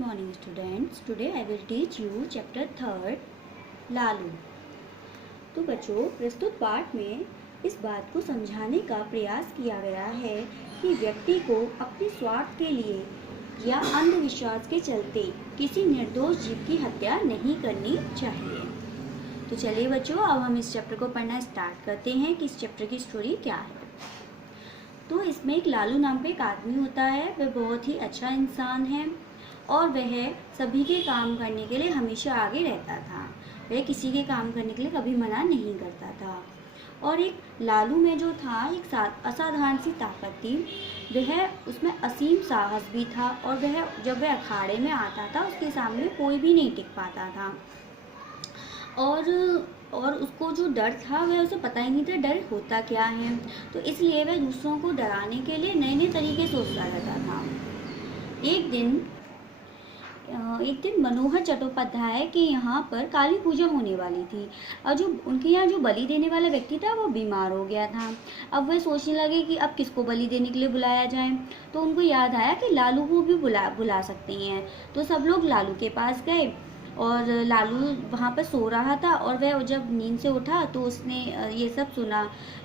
morning students. Today I will teach you chapter 3 Lalu. तो बच्चों, प्रस्तुत पाठ में इस बात को समझाने का प्रयास किया गया है कि व्यक्ति को अपने स्वार्थ के लिए या अंधविश्वास के चलते किसी निर्दोष जीव की हत्या नहीं करनी चाहिए। तो चलिए बच्चों, अब हम इस चैप्टर को पढ़ना स्टार्ट करते हैं कि इस चैप्टर की स्टोरी क्या है। तो इसमें एक लालू नाम का एक आदमी होता है। वह बहुत ही अच्छा इंसान है और वह सभी के काम करने के लिए हमेशा आगे रहता था। वह किसी के काम करने के लिए कभी मना नहीं करता था। और एक लालू में जो था एक असाधारण सी ताकत थी। वह उसमें असीम साहस भी था और वह जब वह अखाड़े में आता था उसके सामने कोई भी नहीं टिक पाता था। और उसको जो डर था वह उसे पता ही नहीं था डर होता क्या है। तो इसलिए वह दूसरों को डराने के लिए नए नए तरीके सोचता रहता था। एक दिन मनोहर चट्टोपाध्याय के यहाँ पर काली पूजा होने वाली थी और जो उनके यहाँ जो बलि देने वाला व्यक्ति था वो बीमार हो गया था। अब वह सोचने लगे कि अब किसको बलि देने के लिए बुलाया जाए। तो उनको याद आया कि लालू को भी बुला सकते हैं। तो सब लोग लालू के पास गए और लालू वहाँ पर सो रहा था और वह जब नींद से उठा तो उसने ये सब सुना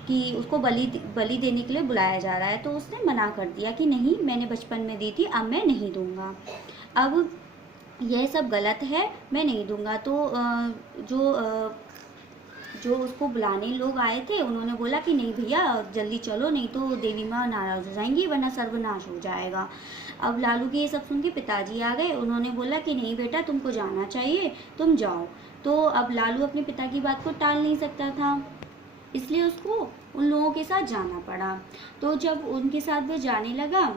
कि उसको बलि देने के लिए बुलाया जा रहा है। तो उसने मना कर दिया कि नहीं, मैंने बचपन में दी थी, अब मैं नहीं दूंगा, अब यह सब गलत है, मैं नहीं दूंगा। तो जो उसको बुलाने लोग आए थे उन्होंने बोला कि नहीं भैया जल्दी चलो, नहीं तो देवी माँ नाराज हो जाएंगी वरना सर्वनाश हो जाएगा। अब लालू के ये सब सुन के पिताजी आ गए। उन्होंने बोला कि नहीं बेटा, तुमको जाना चाहिए, तुम जाओ। तो अब लालू अपने पिता की बात को टाल नहीं सकता था, इसलिए उसको उन लोगों के साथ जाना पड़ा। तो जब उनके साथ वो जाने लगा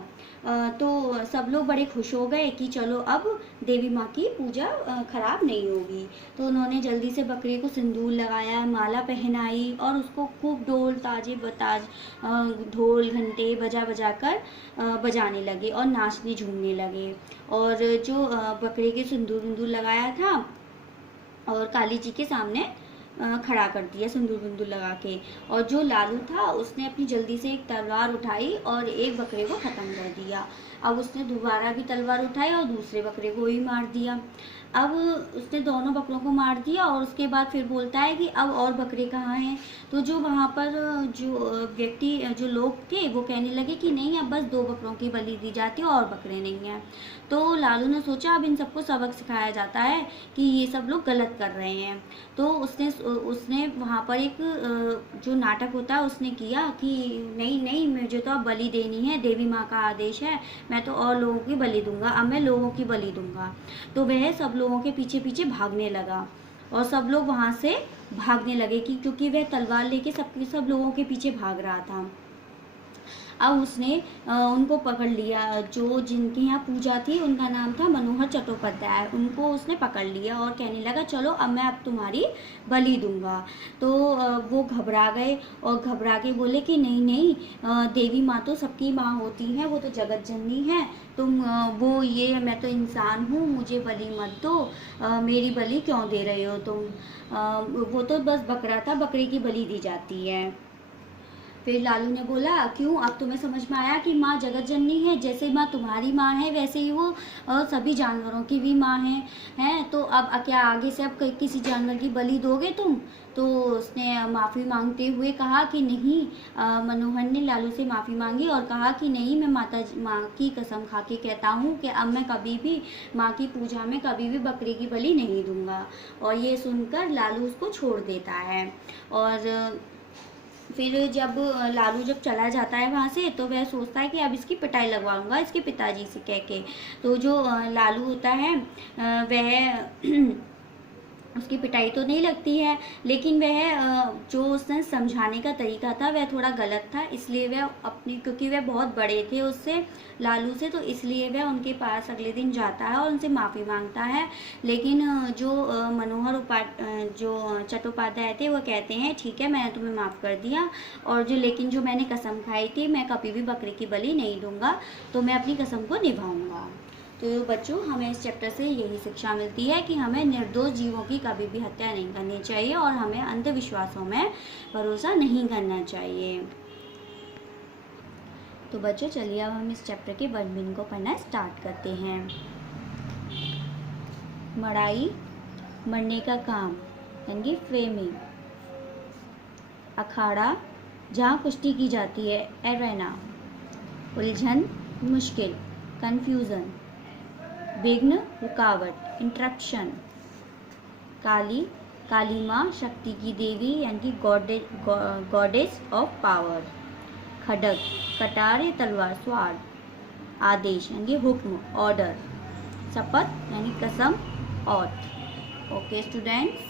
तो सब लोग बड़े खुश हो गए कि चलो अब देवी माँ की पूजा खराब नहीं होगी। तो उन्होंने जल्दी से बकरे को सिंदूर लगाया, माला पहनाई और उसको खूब ढोल घंटे बजा कर बजाने लगे और नाचने झूमने लगे। और जो बकरे के सिंदूर लगाया था और काली जी के सामने खड़ा कर दिया सिंदूर लगा के। और जो लालू था उसने अपनी जल्दी से एक तलवार उठाई और एक बकरे को खत्म कर दिया। अब उसने दोबारा भी तलवार उठाई और दूसरे बकरे को ही मार दिया। अब उसने दोनों बकरों को मार दिया और उसके बाद फिर बोलता है कि अब और बकरे कहाँ हैं। तो जो वहाँ पर जो लोग थे वो कहने लगे कि नहीं, अब बस 2 बकरों की बलि दी जाती है और बकरे नहीं हैं। तो लालू ने सोचा अब इन सबको सबक सिखाया जाता है कि ये सब लोग गलत कर रहे हैं। तो उसने वहाँ पर एक जो नाटक होता है उसने किया कि नहीं, मुझे तो अब बलि देनी है, देवी माँ का आदेश है, मैं तो और लोगों की बलि दूंगा, अब मैं लोगों की बलि दूंगा। तो वह सब लोगों के पीछे पीछे भागने लगा और सब लोग वहाँ से भागने लगे कि क्योंकि वह तलवार लेके सब लोगों के पीछे भाग रहा था। अब उसने उनको पकड़ लिया। जो जिनके यहाँ पूजा थी उनका नाम था मनोहर चट्टोपाध्याय। उनको उसने पकड़ लिया और कहने लगा चलो अब मैं अब तुम्हारी बलि दूंगा। तो वो घबरा गए और घबरा के बोले कि नहीं, देवी माँ तो सबकी माँ होती हैं, वो तो जगत जननी है, तुम मैं तो इंसान हूँ, मुझे बलि मत दो, मेरी बलि क्यों दे रहे हो तुम, वो तो बस बकरा था, बकरे की बलि दी जाती है। फिर लालू ने बोला क्यों, अब तुम्हें समझ में आया कि माँ जगत जननी है, जैसे माँ तुम्हारी माँ है वैसे ही वो सभी जानवरों की भी माँ हैं। तो अब क्या आगे से अब किसी जानवर की बलि दोगे तुम। तो उसने माफ़ी मांगते हुए कहा कि नहीं, मनोहर ने लालू से माफ़ी मांगी और कहा कि नहीं, मैं माँ की कसम खा के कहता हूँ कि अब मैं कभी भी माँ की पूजा में कभी भी बकरी की बलि नहीं दूंगा। और ये सुनकर लालू उसको छोड़ देता है। और फिर लालू जब चला जाता है वहाँ से तो वह सोचता है कि अब इसकी पिटाई लगवाऊंगा इसके पिताजी से कह के। तो जो लालू होता है वह उसकी पिटाई तो नहीं लगती है, लेकिन वह जो उसने समझाने का तरीका था वह थोड़ा गलत था। इसलिए वह क्योंकि वह बहुत बड़े थे उससे, लालू से, तो इसलिए वह उनके पास अगले दिन जाता है और उनसे माफ़ी मांगता है। लेकिन जो जो चट्टोपाध्याय थे वो कहते हैं ठीक है, मैंने तुम्हें माफ़ कर दिया, और लेकिन जो मैंने कसम खाई थी मैं कभी भी बकरे की बलि नहीं दूंगा, तो मैं अपनी कसम को निभाऊंगा। तो बच्चों, हमें इस चैप्टर से यही शिक्षा मिलती है कि हमें निर्दोष जीवों की कभी भी हत्या नहीं करनी चाहिए और हमें अंधविश्वासों में भरोसा नहीं करना चाहिए। तो बच्चों, चलिए अब हम इस चैप्टर के वर्ड मीनिंग को पढ़ना स्टार्ट करते हैं। मड़ाई, मरने का काम यानी फ्रेमिंग। अखाड़ा, जहाँ कुश्ती की जाती है, एरेना। उलझन, मुश्किल, कन्फ्यूज़न। विघ्न, रुकावट, इंटरप्शन। काली, काली माँ, शक्ति की देवी यानी गॉडेस ऑफ पावर। खड्ग, कटार या तलवार, स्वार्ड। आदेश यानी हुक्म, ऑर्डर। शपथ यानी कसम, ऑथ। Okay students.